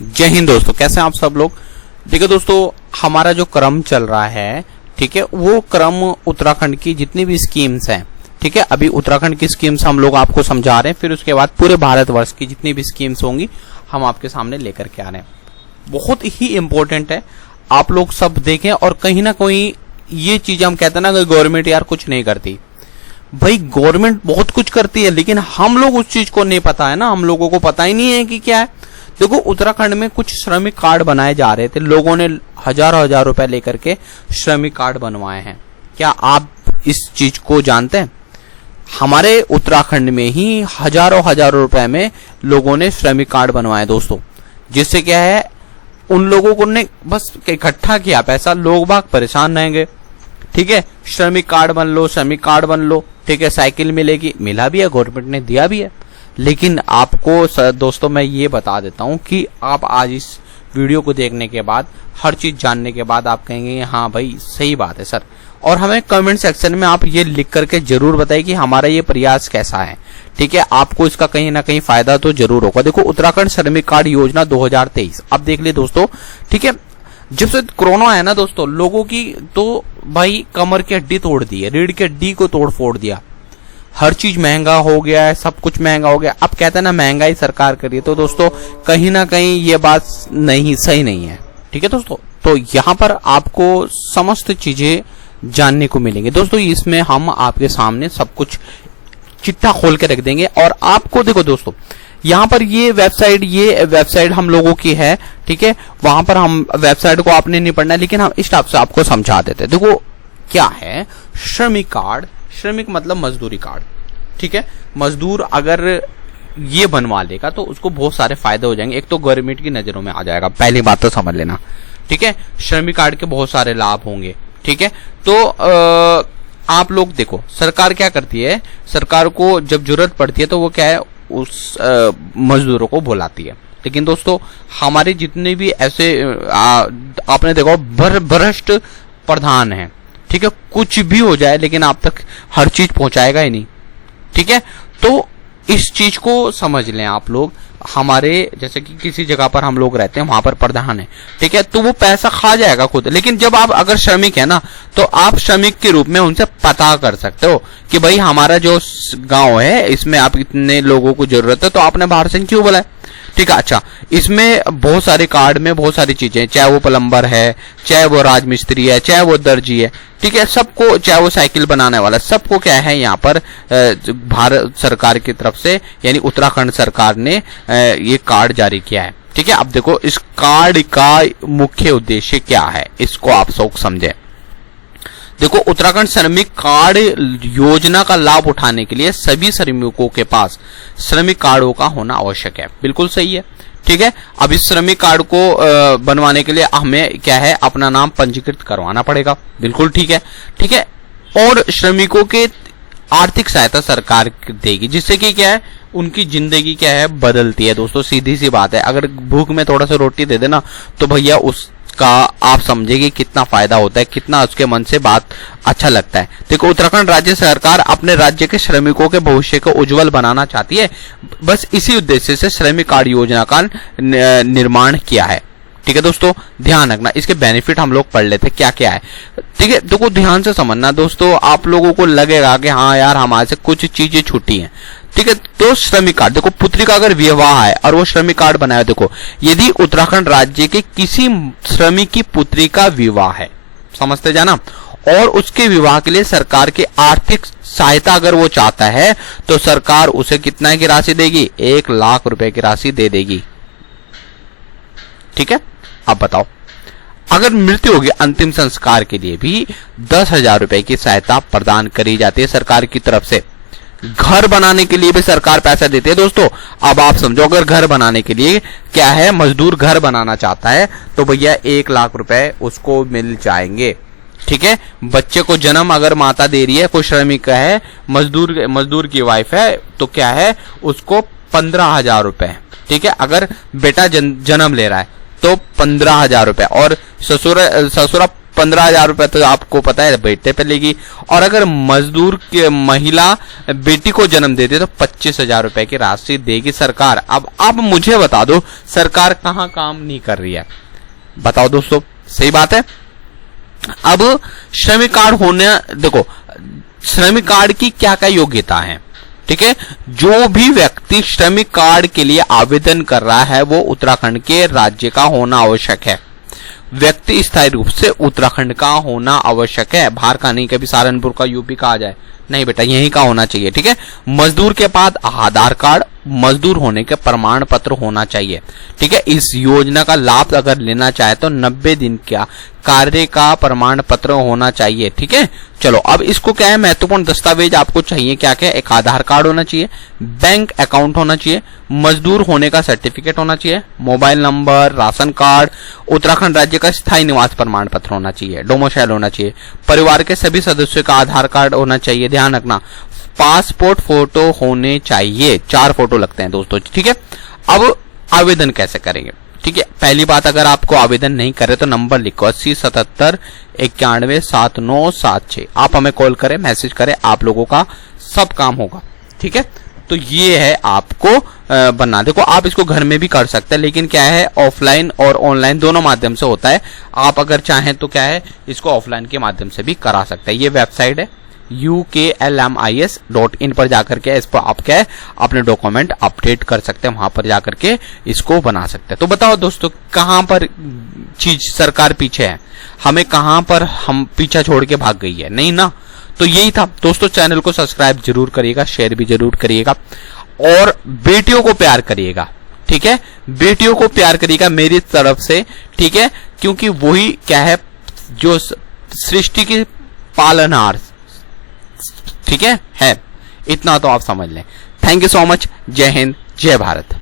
जय हिंद दोस्तों, कैसे हैं आप सब लोग। देखिए दोस्तों, हमारा जो क्रम चल रहा है, ठीक है, वो क्रम उत्तराखंड की जितनी भी स्कीम्स हैं, ठीक है, अभी उत्तराखंड की स्कीम्स हम लोग आपको समझा रहे हैं, फिर उसके बाद पूरे भारतवर्ष की जितनी भी स्कीम्स होंगी हम आपके सामने लेकर के आ रहे हैं। बहुत ही इंपॉर्टेंट है, आप लोग सब देखें। और कहीं ना कहीं ये चीज हम कहते हैं ना कि गवर्नमेंट यार कुछ नहीं करती, भाई गवर्नमेंट बहुत कुछ करती है, लेकिन हम लोग उस चीज को नहीं पता है ना, हम लोगों को पता ही नहीं है कि क्या है। देखो, उत्तराखंड में कुछ श्रमिक कार्ड बनाए जा रहे थे, लोगों ने हजार रुपए लेकर के श्रमिक कार्ड बनवाए हैं। क्या आप इस चीज को जानते हैं? हमारे उत्तराखंड में ही हजारों रुपए में लोगों ने श्रमिक कार्ड बनवाए दोस्तों, जिससे क्या है, उन लोगों को ने बस इकट्ठा किया पैसा, लोग बाग परेशान रहेंगे। ठीक है, श्रमिक कार्ड बन लो, श्रमिक कार्ड बन लो, ठीक है, साइकिल मिलेगी, मिला भी है, गवर्नमेंट ने दिया भी है। लेकिन आपको दोस्तों मैं ये बता देता हूं कि आप आज इस वीडियो को देखने के बाद, हर चीज जानने के बाद आप कहेंगे हाँ भाई सही बात है सर। और हमें कमेंट सेक्शन में आप ये लिख करके जरूर बताइए कि हमारा ये प्रयास कैसा है। ठीक है, आपको इसका कहीं ना कहीं फायदा तो जरूर होगा। देखो, उत्तराखंड श्रमिक कार्ड योजना 2023 अब देख लिए दोस्तों। ठीक है, जब से कोरोना है ना दोस्तों, लोगों की तो भाई कमर की हड्डी तोड़ दी है, रीढ़ की हड्डी को तोड़ फोड़ दिया। हर चीज महंगा हो गया है, सब कुछ महंगा हो गया। अब कहते हैं ना महंगाई सरकार करिए, तो दोस्तों कहीं ना कहीं ये बात नहीं सही नहीं है। ठीक है दोस्तों, तो यहाँ पर आपको समस्त चीजें जानने को मिलेंगे दोस्तों। इसमें हम आपके सामने सब कुछ चिट्ठा खोल के रख देंगे। और आपको देखो दोस्तों, यहाँ पर ये वेबसाइट हम लोगों की है, ठीक है, वहां पर हम वेबसाइट को आपने नहीं पढ़ना, लेकिन हम इस टाइप से आपको समझा देते हैं। देखो क्या है श्रमिक कार्ड, श्रमिक मतलब मजदूरी कार्ड। ठीक है, मजदूर अगर ये बनवा लेगा तो उसको बहुत सारे फायदे हो जाएंगे। एक तो गवर्नमेंट की नजरों में आ जाएगा, पहली बात तो समझ लेना। ठीक है, श्रमिक कार्ड के बहुत सारे लाभ होंगे। ठीक है, तो आप लोग देखो, सरकार क्या करती है, सरकार को जब जरूरत पड़ती है तो वो क्या है, उस मजदूरों को बुलाती है। लेकिन दोस्तों हमारे जितने भी ऐसे आपने देखो भ्रष्ट प्रधान है, ठीक है, कुछ भी हो जाए लेकिन आप तक हर चीज पहुंचाएगा ही नहीं। ठीक है, तो इस चीज को समझ लें आप लोग। हमारे जैसे कि किसी जगह पर हम लोग रहते हैं, वहां पर प्रधान है, ठीक है, तो वो पैसा खा जाएगा खुद। लेकिन जब आप अगर श्रमिक है ना, तो आप श्रमिक के रूप में उनसे पता कर सकते हो कि भाई हमारा जो गांव है इसमें आप इतने लोगों को जरूरत है, तो आपने बाहर से क्यों बुलाया। ठीक है, अच्छा, इसमें बहुत सारे कार्ड में बहुत सारी चीजें, चाहे वो प्लम्बर है, चाहे वो राजमिस्त्री है, चाहे वो दर्जी है, ठीक है, सबको, चाहे वो साइकिल बनाने वाला, सबको क्या है यहाँ पर भारत सरकार की तरफ से यानी उत्तराखंड सरकार ने ये कार्ड जारी किया है। ठीक है, अब देखो इस कार्ड का मुख्य उद्देश्य क्या है, इसको आप सब समझे। देखो, उत्तराखंड श्रमिक कार्ड योजना का लाभ उठाने के लिए सभी श्रमिकों के पास श्रमिक कार्डों का होना आवश्यक है। बिल्कुल सही है। ठीक है, अब इस श्रमिक कार्ड को बनवाने के लिए हमें क्या है, अपना नाम पंजीकृत करवाना पड़ेगा। बिल्कुल ठीक है। ठीक है, और श्रमिकों के आर्थिक सहायता सरकार देगी, जिससे कि क्या है, उनकी जिंदगी क्या है, बदलती है दोस्तों। सीधी सी बात है, अगर भूख में थोड़ा सा रोटी दे देना तो भैया उसका आप समझेंगे कितना फायदा होता है, कितना उसके मन से बात अच्छा लगता है। देखो, उत्तराखंड राज्य सरकार अपने राज्य के श्रमिकों के भविष्य को उज्जवल बनाना चाहती है। बस इसी उद्देश्य से श्रमिक कार्ड योजना का निर्माण किया है। ठीक है दोस्तों, ध्यान रखना, इसके बेनिफिट हम लोग पढ़ लेते क्या क्या है। ठीक है, देखो ध्यान से समझना दोस्तों, आप लोगों को लगेगा कि हाँ यार हमारे से कुछ चीजें छूटी हैं। ठीक है, तो श्रमिक कार्ड, देखो पुत्री का अगर विवाह है और वो श्रमिक कार्ड बनाया, देखो यदि उत्तराखंड राज्य के किसी श्रमिक की पुत्री का विवाह है, समझते जाना, और उसके विवाह के लिए सरकार की आर्थिक सहायता अगर वो चाहता है, तो सरकार उसे कितना की राशि देगी, 1 लाख रुपए की राशि दे देगी। ठीक है, अब बताओ, अगर मृत्यु होगी, अंतिम संस्कार के लिए भी 10,000 रुपए की सहायता प्रदान करी जाती है सरकार की तरफ से। घर बनाने के लिए भी सरकार पैसा देती है दोस्तों। अब आप समझो, अगर घर बनाने के लिए क्या है, मजदूर घर बनाना चाहता है तो भैया 1 लाख रुपए उसको मिल जाएंगे। ठीक है, बच्चे को जन्म अगर माता दे रही है, कोई श्रमिक है, मजदूर की वाइफ है, तो क्या है, उसको 15,000 रुपए। ठीक है, अगर बेटा जन्म ले रहा है तो 15,000 रुपए, और ससुरा 15,000 रुपए तो आपको पता है बेटे पे लेगी, और अगर मजदूर की महिला बेटी को जन्म देती तो 25,000 रुपए की राशि देगी सरकार। अब मुझे बता दो सरकार कहां काम नहीं कर रही है, बताओ दोस्तों, सही बात है। अब श्रमिक कार्ड होने, देखो श्रमिक कार्ड की क्या क्या योग्यता है, ठीक है। जो भी व्यक्ति श्रमिक कार्ड के लिए आवेदन कर रहा है वो उत्तराखंड के राज्य का होना आवश्यक है। व्यक्ति स्थायी रूप से उत्तराखंड का होना आवश्यक है, बाहर का नहीं, कभी सहारनपुर का, यूपी का आ जाए, नहीं बेटा यहीं का होना चाहिए, ठीक है। मजदूर के पास आधार कार्ड, मजदूर होने के प्रमाण पत्र होना चाहिए, ठीक है। इस योजना का लाभ अगर लेना चाहे तो 90 दिन का कार्य का प्रमाण पत्र होना चाहिए, ठीक है। चलो अब इसको क्या है, महत्वपूर्ण दस्तावेज आपको चाहिए क्या क्या, एक आधार कार्ड होना चाहिए, बैंक अकाउंट होना चाहिए, मजदूर होने का सर्टिफिकेट होना चाहिए, mobile number, ration card, Uttarakhand राज्य का स्थायी निवास प्रमाण पत्र होना चाहिए, डोमिसाइल होना चाहिए, परिवार के सभी सदस्यों का आधार कार्ड होना चाहिए, ध्यान रखना, पासपोर्ट फोटो होने चाहिए, 4 फोटो लगते हैं दोस्तों, ठीक है। अब आवेदन कैसे करेंगे, ठीक है। पहली बात, अगर आपको आवेदन नहीं करे तो नंबर लिखो 8077917976, आप हमें कॉल करें, मैसेज करें, आप लोगों का सब काम होगा, ठीक है। तो ये है आपको बनना, देखो आप इसको घर में भी कर सकते हैं, लेकिन क्या है ऑफलाइन और ऑनलाइन दोनों माध्यम से होता है। आप अगर चाहें तो क्या है इसको ऑफलाइन के माध्यम से भी करा सकते हैं। ये वेबसाइट है uklmis.in पर जाकर के इस पर आप क्या है अपने डॉक्यूमेंट अपडेट कर सकते हैं, वहां पर जाकर के इसको बना सकते हैं। तो बताओ दोस्तों कहां पर चीज सरकार पीछे है, हमें कहां पर हम पीछा छोड़ के भाग गई है, नहीं ना। तो यही था दोस्तों, चैनल को सब्सक्राइब जरूर करिएगा, शेयर भी जरूर करिएगा, और बेटियों को प्यार करिएगा, ठीक है। बेटियों को प्यार करिएगा मेरी तरफ से, ठीक है, क्योंकि वही क्या है जो सृष्टि की पालनहार, ठीक है। इतना तो आप समझ लें। थैंक यू सो मच, जय हिंद, जय भारत।